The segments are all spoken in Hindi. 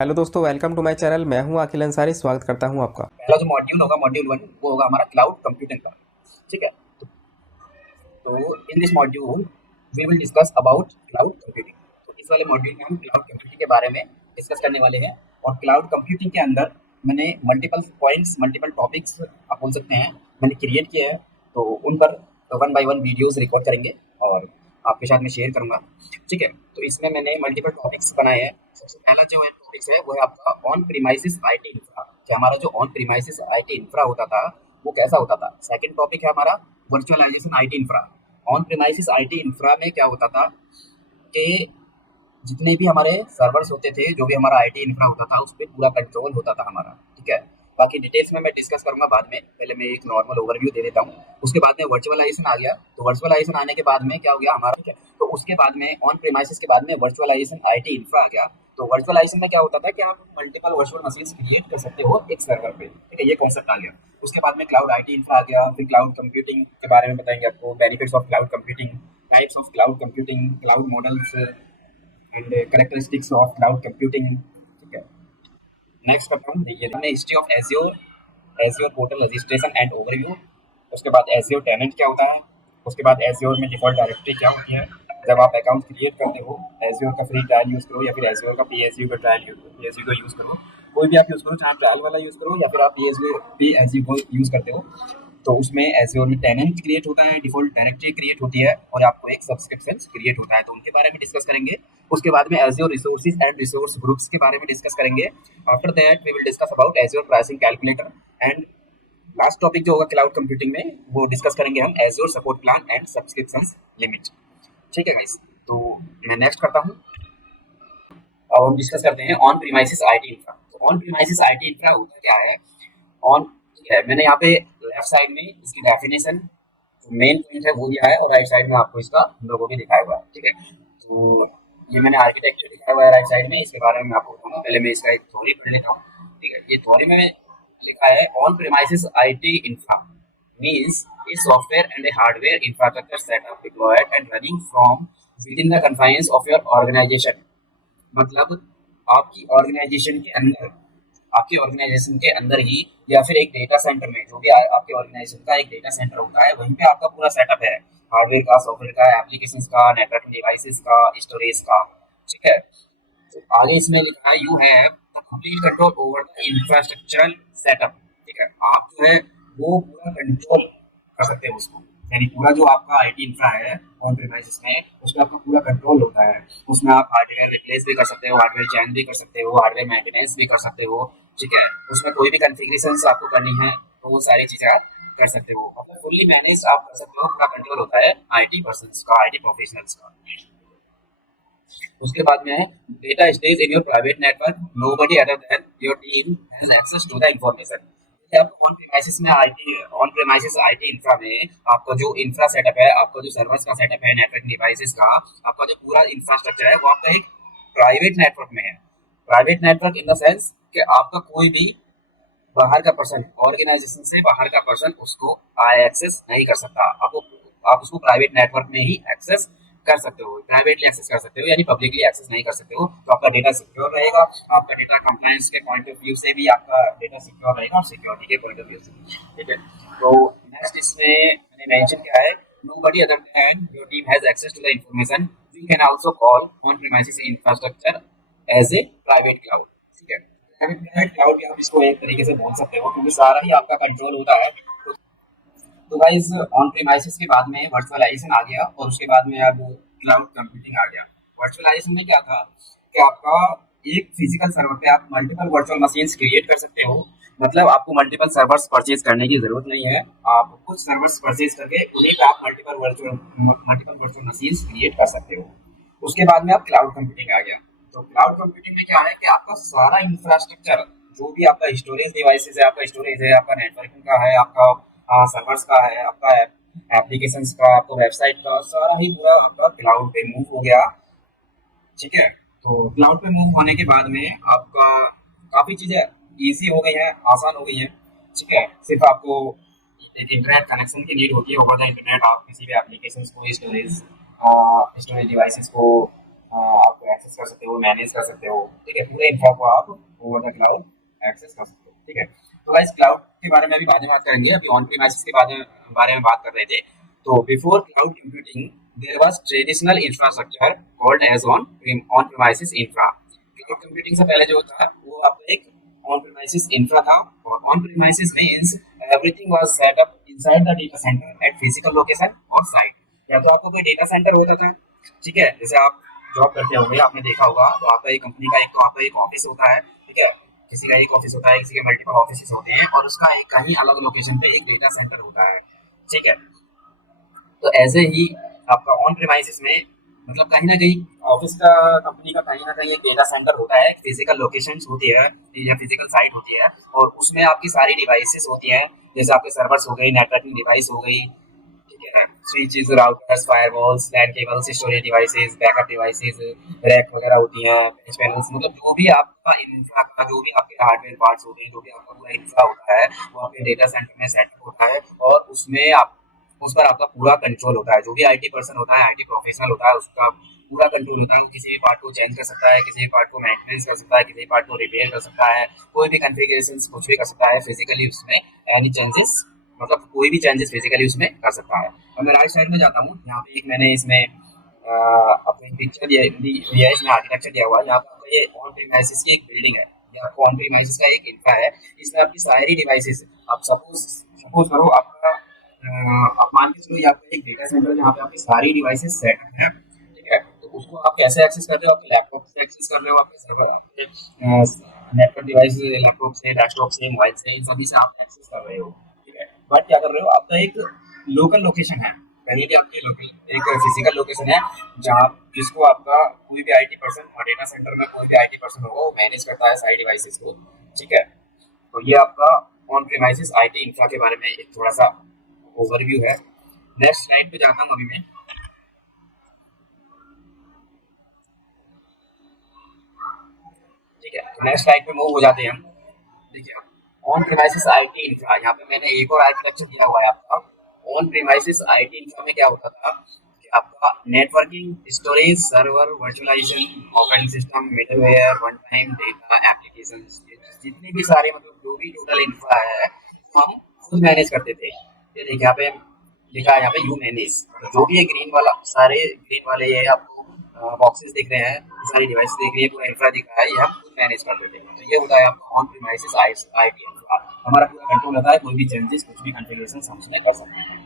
हेलो दोस्तों, वेलकम टू माय चैनल। मैं हूं अखिल अंसारी, स्वागत करता हूं आपका। पहला जो मॉड्यूल होगा मॉड्यूल 1 वो होगा हमारा क्लाउड कंप्यूटिंग का। ठीक है। तो in this module we will discuss about cloud computing. तो इस वाले मॉड्यूल में हम क्लाउड कंप्यूटिंग के बारे में डिस्कस करने वाले हैं। और क्लाउड कंप्यूटिंग के अंदर मैंने मल्टीपल पॉइंट्स मल्टीपल टॉपिक्स आप बोल सकते हैं मैंने क्रिएट किए हैं। तो उन पर one by one videos record करेंगे और आपके साथ में शेयर करूंगा। ठीक है। तो इसमें मैंने मल्टीपल टॉपिक्स बनाए हैं। सबसे पहला जो टॉपिक्स है वो है आपका ऑन प्रीमाइसिस आईटी इंफ्रा, कि हमारा जो ऑन प्रीमाइसिस आईटी इंफ्रा होता था वो कैसा होता था। सेकंड टॉपिक है हमारा virtualization IT infra. On premises IT infra में क्या होता था कि जितने भी हमारे सर्वर्स होते थे, जो भी हमारा आईटी इंफ्रा होता था, उस पर पूरा कंट्रोल होता था हमारा। ठीक है। बाकी डिटेल्स में मैं डिस्कस करूंगा बाद में, पहले मैं एक नॉर्मल ओवरव्यू दे देता हूँ। उसके बाद में वर्चुअलाइजेशन आ गया। तो वर्चुअलाइजेशन आने के बाद में क्या हो गया हमारा, ठीक है, तो उसके बाद में ऑन प्रीमाइसिस के बाद में वर्चुअलाइजेशन आईटी इंफ्रा आ गया। तो वर्चुअलाइजेशन में क्या होता था कि आप मल्टीपल वर्चुअल मशीन्स क्रिएट कर सकते हो एक सर्वर पे। ठीक है, ये कॉन्सेप्ट आ गया। उसके बाद में क्लाउड आईटी इंफ्रा आ गया। फिर क्लाउड कंप्यूटिंग के बारे में बताएंगे आपको, benefits of cloud computing, types of cloud computing, cloud models and characteristics of cloud computing. ठीक है। नेक्स्ट करता हूँ, ये हमने history of azure, azure portal registration and overview. उसके बाद एज्योर टेनेंट क्या होता है। उसके बाद एज्योर में डिफॉल्ट डायरेक्टरी क्या होती है। जब आप अकाउंट क्रिएट करते हो, एज्योर का फ्री ट्रायल यूज़ करो या फिर एज्योर का पीएसयू का ट्रायल पीएसयू का यूज़ करो। कोई भी आप यूज़ करो, चाहे ट्रायल वाला यूज़ करो या फिर आप पीएसयू को यूज़ करते हो। तो उसमें एज्योर में टेनेंट क्रिएट होता है, डिफॉल्ट डायरेक्टरी क्रिएट होती है और आपको एक सब्सक्रिप्शन क्रिएट होता है। तो उनके बारे में डिस्कस करेंगे। उसके बाद में Azure resources and resource groups के बारे में डिस्कस करेंगे। After that we will discuss about Azure pricing calculator and last topic जो होगा क्लाउड कंप्यूटिंग में वो डिस्कस करेंगे हम Azure support plan and subscription limit. ठीक है गाइस। तो मैं नेक्स्ट करता हूँ। अब हम डिस्कस करते हैं ऑन प्रीमाइसिस आईटी इंफ्रा। तो ऑन प्रीमाइसिस आईटी इंफ्रा होता क्या है। ऑन, ठीक है, मैंने यहाँ पे लेफ्ट साइड में इसकी डेफिनेशन मेन पॉइंट है वो दिया है और राइट साइड में आपको इसका लोगो भी दिखाया हुआ है। ठीक है। तो ये मैंने आर्किटेक्चर दिखाया हुआ है राइट साइड में, इसके बारे में मैं आपको बताऊंगा। पहले मैं इसका एक थ्योरी पढ़ लेता हूँ। ठीक है। ये थ्योरी में लिखा है on premises IT infra means a software and a hardware infrastructure set up deployed and running from within the confines of your organization। मतलब आपकी ऑर्गेनाइजेशन के अंदर, आपके ऑर्गेनाइजेशन के अंदर ही या फिर एक डेटा सेंटर में, जो भी आपके ऑर्गेनाइजेशन का एक डेटा सेंटर होता है वहीं पे आपका पूरा सेटअप है, हार्डवेयर का, सॉफ्टवेयर का, एप्लीकेशंस का, नेटवर्किंग डिवाइसेस का, स्टोरेज का। ठीक है। तो आगे इसमें लिखा है you have complete control over the infrastructural setup. ठीक है। आप जो है वो पूरा कंट्रोल कर सकते हो उसको, यानी पूरा जो आपका आईटी इंफ्रा है ऑन प्रीमाइसेस में, उसमें आपका पूरा कंट्रोल होता है। उसमें आप हार्डवेयर रिप्लेस भी कर सकते हो, हार्डवेयर चेंज भी कर सकते हो, हार्डवेयर मेंटेनेंस भी कर सकते हो। ठीक है। उसमें कोई भी कॉन्फ़िगरेशंस आपको करनी है तो वो सारी चीजें आप कर सकते हो। मतलब फुल्ली मैनेज आप कर सकते हो, पूरा कंट्रोल होता है आईटी पर्सन्स का, आईटी प्रोफेशनल्स का। उसके बाद में है data stays in your private network, nobody other than your team has access to the information. अब ऑन प्रीमाइसेस में IT, on premises IT infra में आपका जो इंफ्रा सेटअप है, आपका जो सर्वर्स का सेटअप है, नेटवर्क डिवाइसेस का, आपका जो पूरा इंफ्रास्ट्रक्चर है वो आपका एक प्राइवेट नेटवर्क में है। Private network in the sense कि आपका कोई भी बाहर का पर्सन, ऑर्गेनाइजेशन से बाहर का पर्सन उसको एक्सेस नहीं कर सकता। आपको, आप उसको प्राइवेट नेटवर्क में ही एक्सेस कर सकते हो, प्राइवेटली एक्सेस कर सकते हो, यानी पब्लिकली एक्सेस नहीं कर सकते हो। तो आपका डेटा सिक्योर रहेगा, आपका डेटा कंप्लायंस के पॉइंट ऑफ व्यू से भी आपका डेटा सिक्योर रहेगा और सिक्योरिटी के पॉइंट ऑफ व्यू से। ठीक है। तो नेक्स्ट इसमें मैंने मेंशन किया है nobody other than your team has access to the information। we can also call on premises infrastructure as a private cloud। ठीक है। प्राइवेट क्लाउड भी आप इसको एक तरीके से बोल सकते हो क्योंकि सारा ही आपका कंट्रोल होता है। तो गाइस ऑन प्रीमाइसेस के बाद में वर्चुअलाइजेशन आ गया और उसके बाद में अब क्लाउड कंप्यूटिंग आ गया। वर्चुअलाइजेशन में क्या था कि आपका एक फिजिकल सर्वर पे आप मल्टीपल वर्चुअल मशीन्स क्रिएट कर सकते हो। मतलब आपको मल्टीपल सर्वर्स परचेज करने की जरूरत नहीं है। आप कुछ सर्वर्स परचेज करके उन्हीं पे आप मल्टीपल वर्चुअल मशीन्स क्रिएट कर सकते हो। उसके बाद में आप क्लाउड कंप्यूटिंग आ गया। तो क्लाउड कंप्यूटिंग में क्या है कि आपका सारा इंफ्रास्ट्रक्चर, जो भी आपका स्टोरेज डिवाइसेस है, आपका स्टोरेज है, आपका नेटवर्किंग का है, आपका सर्वर्स का है, आपका एप्लीकेशंस का, आपका वेबसाइट का, सारा ही पूरा आपका क्लाउड पे मूव हो गया। ठीक है। तो क्लाउड पे मूव होने के बाद में आपका काफ़ी चीज़ें ईजी हो गई हैं, आसान हो गई हैं। ठीक है। सिर्फ आपको एक इंटरनेट कनेक्शन की नीड होती है। ओवर द इंटरनेट आप किसी भी एप्लीकेशन को, स्टोरेज डिवाइसेस को आप एक्सेस कर सकते हो, मैनेज कर सकते हो, ठीक है, पूरे इंफ्रा को आप ओवर द क्लाउड एक्सेस कर सकते हो, ठीक है। तो गाइस क्लाउड के बारे में अभी बाद में बात करेंगे, अभी ऑन प्रीमाइसेस के बारे में बात कर रहे थे। तो before cloud computing there was traditional infrastructure called as on premises infra. Cloud computing से पहले जो था वो आपका एक ऑन प्रीमाइसेस इंफ्रा था, और on premises means everything was set up inside the data centre at physical location और साइट। या तो आपको कोई डेटा सेंटर होता था, ठीक है, जैसे आप जॉब करते होंगे, आपने देखा होगा, तो आपका एक कंपनी का एक तो आपका एक ऑफिस होता है, ठीक है, किसी का एक ऑफिस होता है, किसी के मल्टीपल ऑफिस होते हैं, और उसका एक कहीं अलग लोकेशन पे एक डेटा सेंटर होता है, ठीक है। तो ऐसे ही आपका ऑन प्रीमाइसेस में मतलब कहीं ना कहीं ऑफिस का, कंपनी का कहीं ना कहीं एक डेटा सेंटर होता है, फिजिकल लोकेशंस होती है या फिजिकल साइट होती है, और उसमें आपकी सारी डिवाइसेस होती हैं, जैसे आपके सर्वर्स हो गई, नेटवर्किंग डिवाइस हो गई, ठीक है, switches, routers, firewalls, LAN cables, storage devices, backup devices, rack वगैरह होती हैं, पैच पैनल्स, मतलब जो भी आपका इंफ्रा का, जो भी आपके हार्डवेयर पार्ट्स होते हैं, जो भी आपका पूरा इंफ्रा होता है, वो आपके डेटा सेंटर में सेटअप होता है, और उसमें आप उस पर आपका पूरा कंट्रोल होता है। जो भी आईटी पर्सन होता है, आईटी प्रोफेशनल होता है, उसका पूरा कंट्रोल होता है। वो किसी भी पार्ट को चेंज कर सकता है, किसी भी पार्ट को मेंटेनेंस कर सकता है, किसी भी पार्ट को रिपेयर कर सकता है, कोई भी कॉन्फ़िगरेशंस कुछ भी कर सकता है फिजिकली उसमें, एनी चेंजेस, मतलब कोई भी चेंजेस फिजिकली उसमें कर सकता है। अब मैं राइट साइड में जाता हूँ, यहाँ पे एक मैंने इसमें अपनी पिक्चर दिया है, इसमें आर्किटेक्चर दिया हुआ है। यहाँ पर ये ऑन प्रीमाइसेस की एक बिल्डिंग है, यहाँ ऑन प्रीमाइसेस का एक इंफ्रा है, इसमें आपकी सारी डिवाइसेस, आप सपोज सपोज करो आपका आप मान के चलो यहाँ पे एक डेटा सेंटर जहाँ पे आपकी सारी डिवाइसेस सेट है, ठीक है, तो उसको आप कैसे एक्सेस कर रहे हो, आपके लैपटॉप से एक्सेस कर रहे हो, आपके सर्वर, आपके नेटवर्क डिवाइस, लैपटॉप से, डेस्कटॉप से, मोबाइल से, इन सभी से आप एक्सेस कर रहे हो, ठीक है। बट क्या कर रहे हो, आपका एक लोकल लोकेशन है, कहीं भी आपकी लोकल एक फिजिकल लोकेशन है, जहाँ जिसको आपका कोई भी आईटी पर्सन, डेटा सेंटर में कोई भी आईटी पर्सन होगा वो मैनेज करता है सारी डिवाइसेस को, ठीक है। तो ये आपका ऑन प्रीमाइसेस आईटी इंफ्रा के बारे में एक थोड़ा सा ओवरव्यू है। नेक्स्ट स्लाइड पे जाता हूँ अभी मैं, ठीक है, तो नेक्स्ट स्लाइड पे मूव हो जाते हैं हम। देखिए, ऑन प्रीमाइसेस आईटी इंफ्रा, यहाँ पे मैंने एक और आर्किटेक्चर दिया हुआ है आपका। ऑन प्रीमाइसेस आईटी इंफ्रा में क्या होता था कि आपका networking, storage, server, virtualization, operating system, middleware, runtime data application, जितनी भी सारे मतलब जो भी टोटल इंफ्रा है हम खुद मैनेज करते थे। ये देखिए यहाँ पे लिखा है, यहाँ पे यू मैनेज, जो भी ये ग्रीन वाला, सारे ग्रीन वाले ये आपको बॉक्सेस दिख रहे हैं, ये सारी डिवाइस दिख रही है, पूरा इंफ्रा दिख रहा है, ये आप खुद मैनेज कर देते हैं। तो ये होता है आपका ऑन प्रीमाइसेस आईटी इंफ्रा, हमारा पूरा कंट्रोल होता है, कोई भी चेंजेस, कुछ भी कॉन्फ़िगरेशन हम उसमें कर सकते हैं,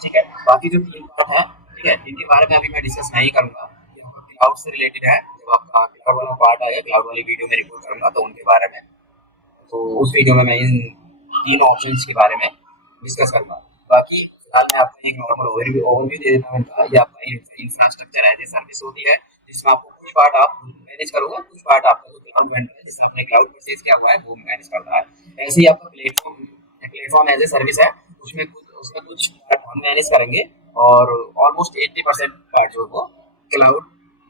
ठीक है। बाकी जो तीन पार्ट है, ठीक है, इनके बारे में अभी मैं डिस्कस नहीं करूंगा, ये क्लाउड से रिलेटेड है। जब आपका क्लाउड वाला पार्ट आएगा, क्लाउड वाली वीडियो में रिकॉर्ड करूंगा तो उनके बारे में, तो उस वीडियो में मैं इन तीन ऑप्शंस के बारे में डिस्कस करूंगा। बाकी फिलहाल मैं आपको एक नॉर्मल ओवरव्यू दे देता हूँ इनका। ये आपका इंफ्रास्ट्रक्चर है, जो सर्विस होती है, जिसमें आपको कुछ पार्ट आप मैनेज करोगे, कुछ पार्ट आपका जो क्लाउड वेंडर है जिसने अपने क्लाउड परचेज किया हुआ है वो मैनेज करता है। ऐसे ही आपका platform platform as a service है, उसमें कुछ पार्ट हम मैनेज करेंगे, और ऑलमोस्ट 80% पार्ट जो है वो क्लाउड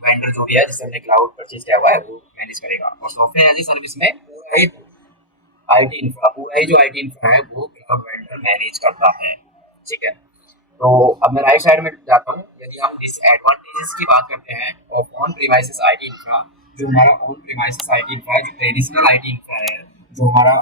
वेंडर जो भी है जिसने अपने क्लाउड परचेज किया हुआ है वो मैनेज करेगा। और सॉफ्टवेयर एज ए सर्विस में पूरा ही आईटी इंफ्रा, पूरा ही जो आईटी इंफ्रा है वो क्लाउड वेंडर मैनेज करता है, ठीक है। तो अब मैं राइट साइड में जाता हूँ। यदि हम इस एडवांटेजेस की बात करते हैं of on premises IT infra, जो हमारा ऑन प्रीमाइसेस आईटी इंफ्रा है, जो ट्रेडिशनल आईटी इंफ्रा है, जो हमारा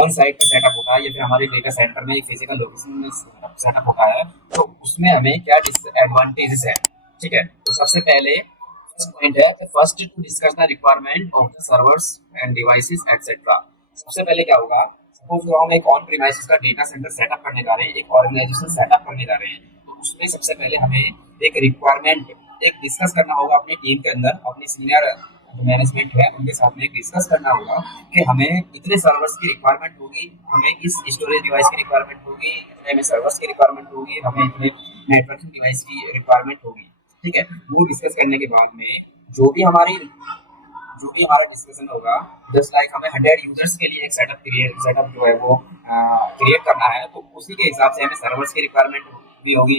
ऑन साइट पर सेटअप होता है या फिर हमारे डेटा सेंटर में एक फिजिकल लोकेशन में सेटअप होता है, तो उसमें हमें क्या डिसएडवांटेजेस है, ठीक है। तो सबसे पहले फर्स्ट पॉइंट है कि first to discuss the requirement of the servers and devices etcetera. सबसे पहले क्या होगा, सपोज हम एक ऑन प्रीमाइसेस का डेटा सेंटर सेटअप करने जा रहे हैं, एक ऑर्गेनाइजेशन सेटअप करने जा रहे हैं, तो उसमें सबसे पहले हमें एक रिक्वायरमेंट एक डिस्कस करना होगा अपनी टीम के अंदर, अपनी सीनियर जो मैनेजमेंट है उनके साथ में डिस्कस करना होगा कि हमें इतने सर्वर्स की रिक्वायरमेंट होगी, हमें इस स्टोरेज डिवाइस की रिक्वायरमेंट होगी, इतने हमें सर्वर्स की रिक्वायरमेंट होगी, हमें इतने नेटवर्किंग डिवाइस की रिक्वायरमेंट होगी, ठीक है। वो डिस्कस करने के बाद में जो भी हमारी जो भी हमारा डिस्कशन होगा, जस्ट लाइक हमें 100 यूजर्स के लिए एक सेटअप जो है वो क्रिएट करना है, तो उसी के हिसाब से हमें सर्वर्स की रिक्वायरमेंट भी होगी,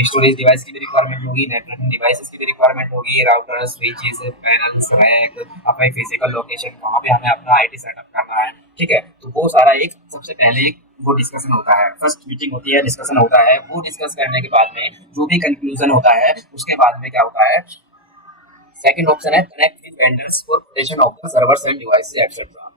स्टोरेज डिवाइस की भी रिक्वायरमेंट होगी, नेटवर्किंग डिवाइसेस की भी रिक्वायरमेंट होगी, राउटर, स्विचेस, पैनल्स, रैक, अपना फिजिकल लोकेशन कहाँ पे हमें अपना आईटी सेटअप करना है, ठीक है। तो वो सारा एक सबसे पहले एक वो डिस्कशन होता है, फर्स्ट मीटिंग होती है, डिस्कशन होता है। वो डिस्कस करने के बाद में जो भी कंक्लूजन होता है उसके बाद में क्या होता है, सेकंड ऑप्शन है connect with vendors for protection of the servers and devices etcetera.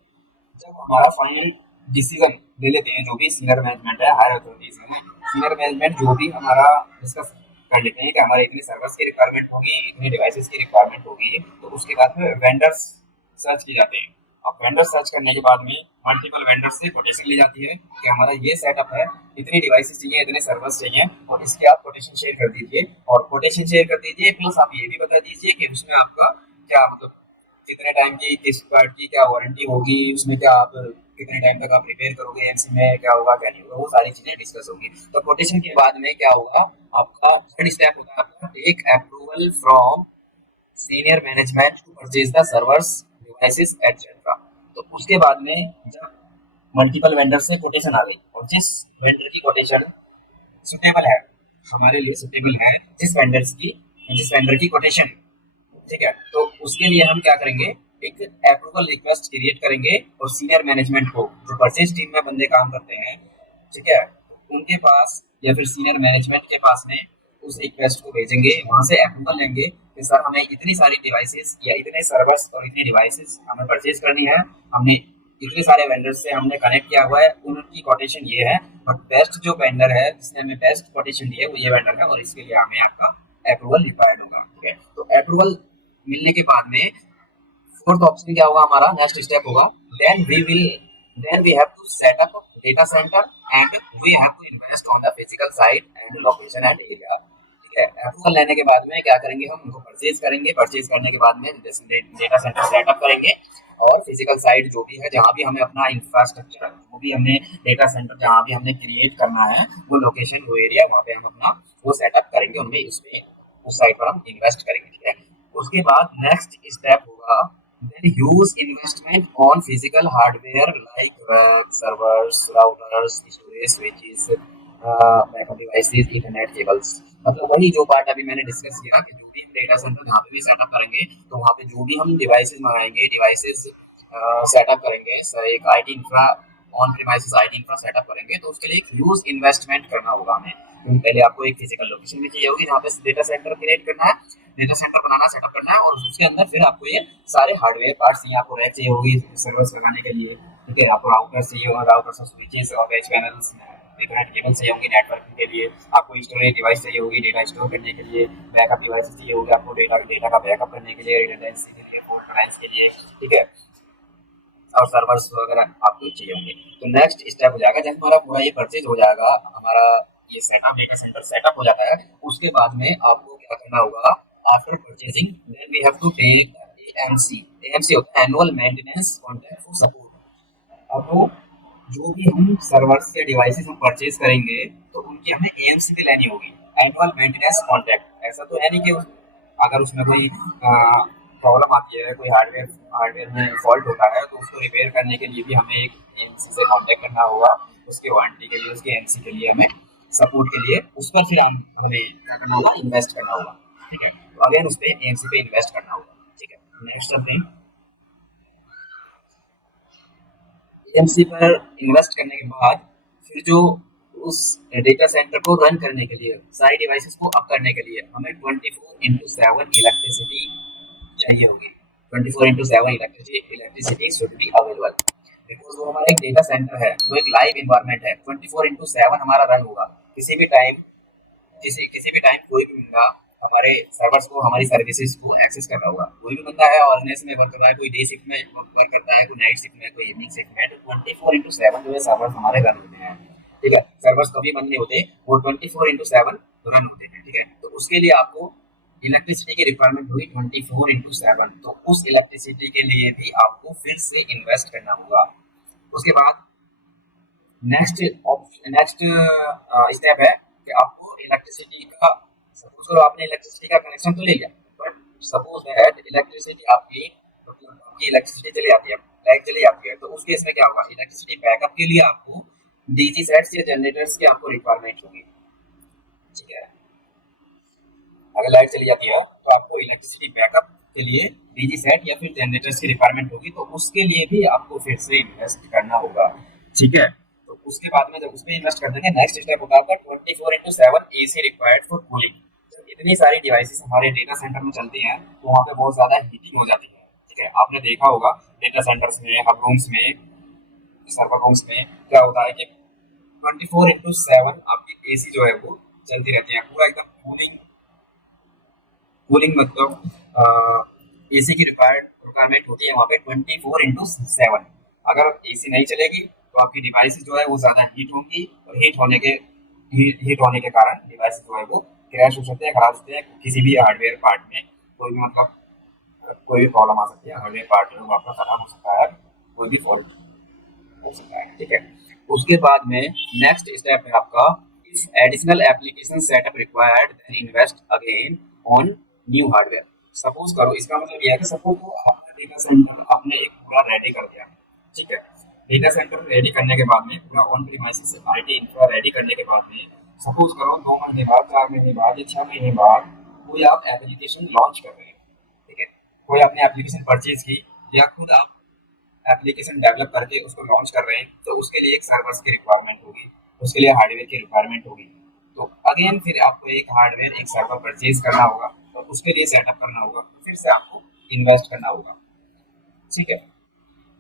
जब हमारा फाइनल डिसीजन ले लेते हैं, जो भी सीनियर मैनेजमेंट है, हायर अथॉरिटीज है, सीनियर मैनेजमेंट जो भी हमारा डिस्कस कर लेते हैं कि हमारे इतने सर्वर्स की रिक्वायरमेंट होगी, इतने डिवाइसेस की रिक्वायरमेंट होगी, तो उसके बाद में वेंडर्स सर्च किए जाते हैं। अब वेंडर सर्च करने के बाद में मल्टीपल वेंडर्स से कोटेशन ली जाती है कि हमारा ये सेटअप है, इतनी डिवाइसेस चाहिए, इतने सर्वर्स चाहिए, और इसके आप कोटेशन शेयर कर दीजिए। और कोटेशन शेयर कर दीजिए प्लस आप ये भी बता दीजिए कि उसमें आपका क्या मतलब कितने टाइम की, किस पार्ट की क्या वारंटी होगी, उसमें क्या आप कितने टाइम तक आप रिपेयर करोगे, एमसी में क्या होगा क्या नहीं होगा, वो सारी चीजें डिस्कस होगी। तो कोटेशन के बाद में क्या होगा, आपका थर्ड स्टेप होता है आपका take approval from senior management to purchase the servers devices etcetera. तो उसके बाद में जब मल्टीपल वेंडर से कोटेशन आ गई और जिस वेंडर की कोटेशन सुटेबल है, हमारे लिए सुटेबल है, जिस वेंडर की कोटेशन, ठीक है, तो उसके लिए हम क्या करेंगे, एक अप्रूवल रिक्वेस्ट क्रिएट करेंगे और सीनियर मैनेजमेंट को, जो परचेज टीम में बंदे काम करते हैं, ठीक है, उनके पास या फिर सीनियर मैनेजमेंट के पास में उस रिक्वेस्ट को भेजेंगे, वहां से अप्रूवल लेंगे कि सर हमें इतनी सारी डिवाइसेस या इतने सर्वर्स और इतनी डिवाइसेस हमें परचेज करनी है, हमने इतने सारे वेंडर्स से हमने कनेक्ट किया हुआ है, उनकी कोटेशन ये है, बट बेस्ट जो वेंडर है जिसने हमें बेस्ट कोटेशन दी है वो ये वेंडर है, और इसके लिए हमें आपका अप्रूवल रिक्वायर्ड होगा। ठीक है, तो अप्रूवल मिलने के बाद में फोर्थ ऑप्शन क्या होगा, हमारा नेक्स्ट स्टेप होगा, then we have to set up data centre and we have to invest on the physical site and location and area. ठीक है, अप्रूवल लेने के बाद में क्या करेंगे, हम उनको परचेज करेंगे, परचेज करने के बाद में डेटा सेंटर सेटअप करेंगे और फिजिकल साइट जो भी है, जहाँ भी हमें अपना इंफ्रास्ट्रक्चर, जो भी हमने डेटा सेंटर जहाँ भी हमने क्रिएट करना है, वो लोकेशन, वो एरिया, वहाँ पे हम अपना वो सेटअप करेंगे, उनमें उसमें उस साइट पर हम इन्वेस्ट करेंगे। ठीक है, उसके बाद नेक्स्ट स्टेप होगा then use investment on physical hardware like servers, routers, storage switches, backup devices, ethernet cables। मतलब वही जो पार्ट अभी मैंने डिस्कस किया कि जो भी हम डेटा सेंटर जहाँ पे भी सेटअप करेंगे, तो वहाँ पे जो भी हम डिवाइसेस मंगाएंगे, डिवाइसेस सेटअप करेंगे, एक IT infra, on premises IT infra setup करेंगे, तो उसके लिए एक ह्यूज इन्वेस्टमेंट करना होगा हमें, क्योंकि पहले आपको एक फिजिकल लोकेशन भी चाहिए होगी जहाँ पे डेटा सेंटर क्रिएट करना है, डेटा सेंटर बनाना, सेटअप करना है, और उसके अंदर फिर आपको ये सारे हार्डवेयर पार्ट्स चाहिए, आपको रैक चाहिए होगी सर्वर्स लगाने के लिए, ठीक है, आपको राउटर चाहिए होगा, राउटर स्विचेस और एच पैनल्स, इंटरनेट केबल चाहिए होंगी नेटवर्किंग के लिए, आपको स्टोरेज डिवाइस चाहिए होगी डेटा स्टोर करने के लिए, बैकअप डिवाइस चाहिए होगी आपको डेटा का बैकअप करने के लिए, रिडंडेंसी के लिए, फॉल्ट टॉलरेंस के लिए, ठीक है, और सर्वर्स वगैरह आपको चाहिए होंगे। तो नेक्स्ट स्टेप हो जाएगा, जब हमारा पूरा ये परचेज हो जाएगा, हमारा ये सेटअप, डेटा सेंटर सेटअप हो जाता है, उसके बाद में आपको क्या करना होगा, after purchasing then we have to take AMC. AMC होता है annual maintenance contract for support. अब जो भी हम सर्वर्स के डिवाइसेस हम परचेज करेंगे, तो उनकी हमें एएमसी भी लेनी होगी, एनुअल मेंटेनेंस कॉन्ट्रैक्ट। ऐसा तो है नहीं कि अगर उसमें कोई प्रॉब्लम आती है, कोई हार्डवेयर में फॉल्ट होता है, तो उसको रिपेयर करने के लिए भी हमें एक एएमसी से कांटेक्ट करना होगा, उसके वारंटी के लिए, उसके एएमसी के लिए, हमें सपोर्ट के लिए, उस पर फिर हमें क्या करना होगा, इन्वेस्ट करना होगा। ठीक है, तो अगेन उस पर एएमसी पे इन्वेस्ट करना होगा। ठीक है, नेक्स्ट अपडेट, एएमसी पर इन्वेस्ट करने के बाद फिर जो उस डेटा सेंटर को रन करने के लिए, सारी डिवाइसेस को अप करने के लिए हमें 24/7 इलेक्ट्रिसिटी चाहिए होगी। 24/7 electricity should be available, because वो हमारा एक डेटा सेंटर है, वो एक लाइव इन्वायरमेंट है, 24/7 हमारा रन होगा। किसी भी टाइम कोई भी बंदा हमारे सर्वर्स को, हमारी सर्विसेज को एक्सेस कर रहा होगा, कोई भी बंदा है ऑर्गेनाइजेशन में वर्क कर रहा है, कोई डे शिफ्ट में वर्क करता है, कोई नाइट शिफ्ट में, कोई इवनिंग शिफ्ट में, तो 24/7 जो है सर्वर्स हमारे रन होते हैं। ठीक है, सर्वर्स कभी बंद नहीं होते, वो 24/7 रन होते हैं। ठीक है, तो उसके लिए आपको इलेक्ट्रिसिटी की रिक्वायरमेंट होगी 24/7, तो उस इलेक्ट्रिसिटी के लिए भी आपको फिर से इन्वेस्ट करना होगा। उसके बाद नेक्स्ट स्टेप है कि आपको इलेक्ट्रिसिटी का, सपोज करो आपने इलेक्ट्रिसिटी का कनेक्शन तो ले लिया, बट सपोज दैट इलेक्ट्रिसिटी आपकी, मतलब आपकी इलेक्ट्रिसिटी चली जाती है, लाइट चली जाती है, तो उस केस में क्या होगा, इलेक्ट्रिसिटी बैकअप के लिए आपको डीजी सेट्स या जनरेटर्स की आपको रिक्वायरमेंट होगी। ठीक है, अगर लाइट चली जाती है तो आपको इलेक्ट्रिसिटी बैकअप के लिए डीजी सेट या फिर जनरेटर्स की रिक्वायरमेंट होगी, तो उसके लिए भी आपको फिर से इन्वेस्ट करना होगा। ठीक है, तो उसके बाद में जब उसमें इन्वेस्ट कर देंगे, नेक्स्ट स्टेप होता है 24/7 एसी रिक्वायर्ड फॉर कूलिंग। जब इतनी सारी डिवाइसेस हमारे डेटा सेंटर में चलती हैं तो वहाँ पे बहुत ज़्यादा हीटिंग हो जाती है। ठीक है, आपने देखा होगा डेटा सेंटर्स में, हब रूम्स में, सर्वर रूम्स में क्या होता है कि 24/7 आपकी एसी जो है वो चलती रहती है, पूरा एकदम कूलिंग। कूलिंग मतलब एसी की रिक्वायरमेंट होती है वहाँ पे 24/7। अगर एसी नहीं चलेगी तो आपकी डिवाइस जो है वो ज़्यादा हीट होंगी, और हीट होने के कारण डिवाइस जो है वो क्रैश हो सकते हैं, खराब हो सकते हैं। किसी भी हार्डवेयर पार्ट में कोई भी मतलब कोई भी प्रॉब्लम आ सकती है, हार्डवेयर पार्ट में वो आपका खराब हो सकता है, कोई भी फॉल्ट हो सकता है। ठीक है, उसके बाद में नेक्स्ट स्टेप है आपका, if additional application setup required then invest again on new hardware. Suppose करो, इसका मतलब यह है कि सपोज को आपका डेटा सेंटर आपने एक पूरा रेडी कर दिया। ठीक है, डेटा सेंटर रेडी करने के बाद में पूरा on premises IT infra ready करने के बाद में सपोज करो 2 महीने बाद, 4 महीने बाद या 6 महीने बाद कोई आप एप्लीकेशन लॉन्च कर रहे हैं। ठीक है, कोई आपने एप्लीकेशन परचेज की या खुद आप एप्लीकेशन डेवलप करके उसको लॉन्च कर रहे हैं, तो उसके लिए एक सर्वर्स की रिक्वायरमेंट होगी, उसके लिए हार्डवेयर की रिक्वायरमेंट होगी। तो अगेन फिर आपको एक हार्डवेयर, एक सर्वर परचेज करना होगा, तो उसके लिए सेटअप करना होगा, फिर से आपको इन्वेस्ट करना होगा। ठीक है,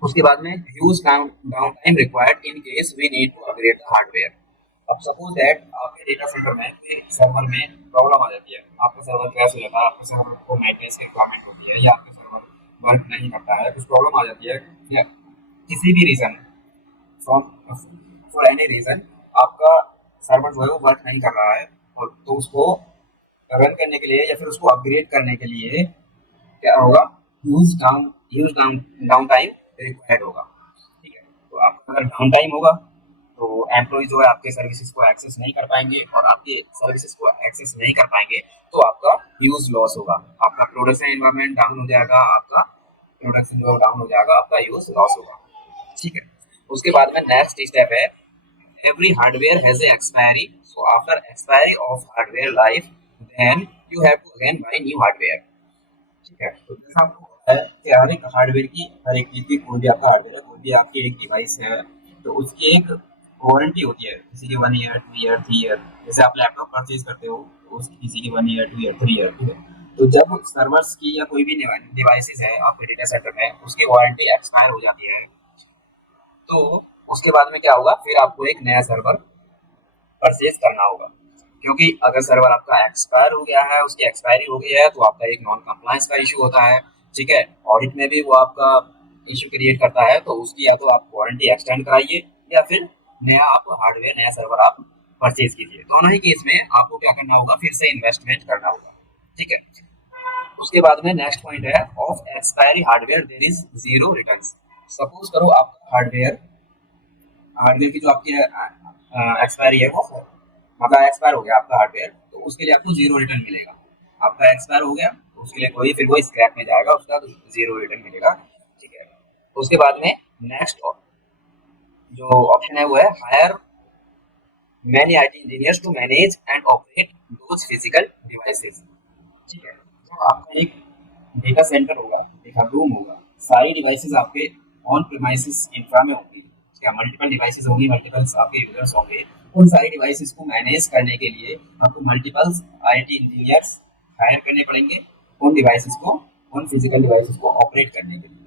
उसके बाद में huge downtime required in case we need to upgrade the hardware. अब सपोज दैट आपके डेटा सेंटर में कोई सर्वर में प्रॉब्लम आ जाती है, आपका सर्वर क्रैश हो जाता है, आपके सर्वर को मेंटेनेंस की रिक्वायरमेंट होती है, या आपका सर्वर वर्क नहीं करता है, कुछ प्रॉब्लम आ जाती है, या किसी भी reason from for any reason आपका सर्वर जो है वो वर्क नहीं कर रहा है, तो उसको रन करने के लिए या फिर उसको अपग्रेड करने के लिए क्या होगा, use down down time required होगा। ठीक है, तो आपका अगर डाउन टाइम होगा तो एम्प्लॉय जो है आपके सर्विसेज को एक्सेस नहीं कर पाएंगे, और आपके सर्विसेज को एक्सेस नहीं कर पाएंगे तो आपका यूज लॉस होगा, आपका प्रोडक्शन एनवायरनमेंट डाउन हो जाएगा, आपका प्रोडक्शन जो डाउन हो जाएगा, आपका यूज लॉस होगा। ठीक है, उसके बाद में नेक्स्ट स्टेप है, every hardware has a expiry, so after expiry of hardware life then you have to again buy new hardware। ठीक है, तो जैसा आपको पता है कि हर एक हार्डवेयर की, हर एक चीज की, कोई भी आपका हार्डवेयर है, कोई भी आपकी एक डिवाइस है, तो उसकी एक वारंटी होती है, किसी की 1 ईयर, 2 ईयर, 3 ईयर। जैसे आप लैपटॉप परचेज करते हो तो उसकी किसी की 1 ईयर, 2 ईयर, 3 ईयर। ठीक है, तो जब सर्वर्स की या कोई भी डिवाइसेस है आपके डेटा सेंटर में, उसकी वारंटी एक्सपायर हो जाती है, तो उसके बाद में क्या होगा, फिर आपको एक नया सर्वर परचेज करना होगा। क्योंकि अगर सर्वर आपका एक्सपायर हो गया है, उसकी एक्सपायरी हो गई है, तो आपका एक नॉन कंप्लायंस का इशू होता है। ठीक है, ऑडिट में भी वो आपका इशू क्रिएट करता है, तो उसकी या तो आप वारंटी एक्सटेंड कराइए या फिर नया आप हार्डवेयर, नया सर्वर आप परचेज कीजिए। दोनों ही केस में आपको क्या करना होगा, फिर से इन्वेस्टमेंट करना होगा। ठीक है, उसके बाद में नेक्स्ट पॉइंट है, of expiry hardware there is zero return. Suppose करो आपका हार्डवेयर हार्डवेयर की जो आपकी एक्सपायरी है वो मतलब एक्सपायर हो गया आपका हार्डवेयर, तो उसके लिए आपको जीरो रिटर्न मिलेगा। आपका एक्सपायर हो गया तो उसके लिए कोई, फिर वो स्क्रैप में जाएगा, उसका जीरो रिटर्न मिलेगा। ठीक है, उसके बाद में नेक्स्ट जो ऑप्शन है वो है, hire many IT engineers to manage and operate those physical devices. ठीक है, तो आपका एक डेटा सेंटर होगा, एक रूम होगा, सारी डिवाइसेस आपके ऑन प्रीमाइसेस इंफ्रा में होंगी। क्या मल्टीपल डिवाइसेस होंगी, मल्टीपल आपके यूजर्स होंगे, उन सारी डिवाइसेस को मैनेज करने के लिए आपको मल्टीपल आईटी इंजीनियर्स हायर करने पड़ेंगे, उन डिवाइसेस को, उन फिजिकल डिवाइसेस को ऑपरेट करने के लिए।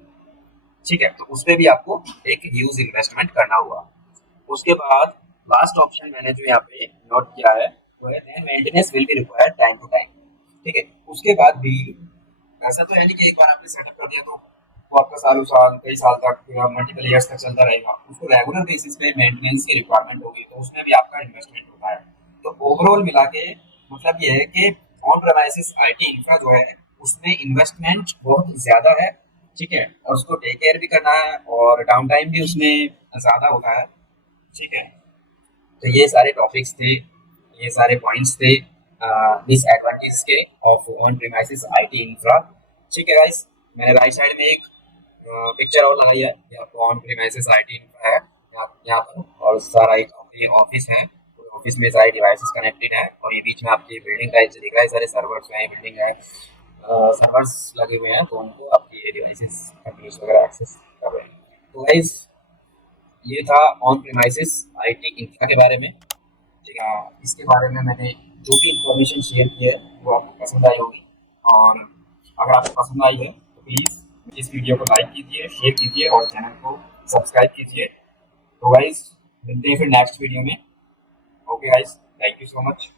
ठीक है, तो उस पर भी आपको एक ह्यूज इन्वेस्टमेंट करना होगा। उसके बाद लास्ट ऑप्शन मैंने जो यहाँ पे नोट किया है वो है, then maintenance will be required time to time. ठीक है, उसके बाद भी ऐसा तो है नहीं कि एक बार आपने सेटअप कर दिया तो वो आपका सालों साल, कई साल तक, मल्टीपल ईयर्स तक चलता रहेगा। उसको रेगुलर बेसिस पे मेंटेनेंस की रिक्वायरमेंट होगी, तो उसमें भी आपका इन्वेस्टमेंट होता है। तो ओवरऑल मिला के मतलब ये है कि ऑन प्रेमाइसिस आईटी इंफ्रा जो है उसमें इन्वेस्टमेंट बहुत ज्यादा है। ठीक है, और उसको टेक केयर भी करना है, और डाउन टाइम भी उसमें ज्यादा होता है। ठीक है, तो ये सारे टॉपिक्स थे, ये सारे पॉइंट्स थे डिसएडवांटेज के of on premises IT infra. ठीक है गाइस, मैंने राइट साइड में एक पिक्चर और लगाई है, यहाँ पर ऑन प्रीमाइसेस आईटी इंफ्रा है, यहाँ पर, और सारा एक ये ऑफिस है, ऑफिस में सारे डिवाइसेस कनेक्टेड है, और ये बीच में आपकी बिल्डिंग टाइप से दिख रहा है, सारे सर्वर्स हैं, बिल्डिंग है, सर्वर्स लगे हुए हैं, तो उनको आपकी ये डिवाइसेस कंप्यूटर्स वगैरह एक्सेस कर रहे हैं। तो गाइस ये था ऑन प्रीमाइसेस आईटी इंफ्रा के बारे में। ठीक है, इसके बारे में मैंने जो भी इंफॉर्मेशन शेयर की है वो आपको पसंद आई होगी, और अगर आपको पसंद आई है तो प्लीज़ इस वीडियो को लाइक कीजिए, शेयर कीजिए और चैनल को सब्सक्राइब कीजिए। तो गाइस मिलते हैं फिर नेक्स्ट वीडियो में। Okay guys, thank you so much.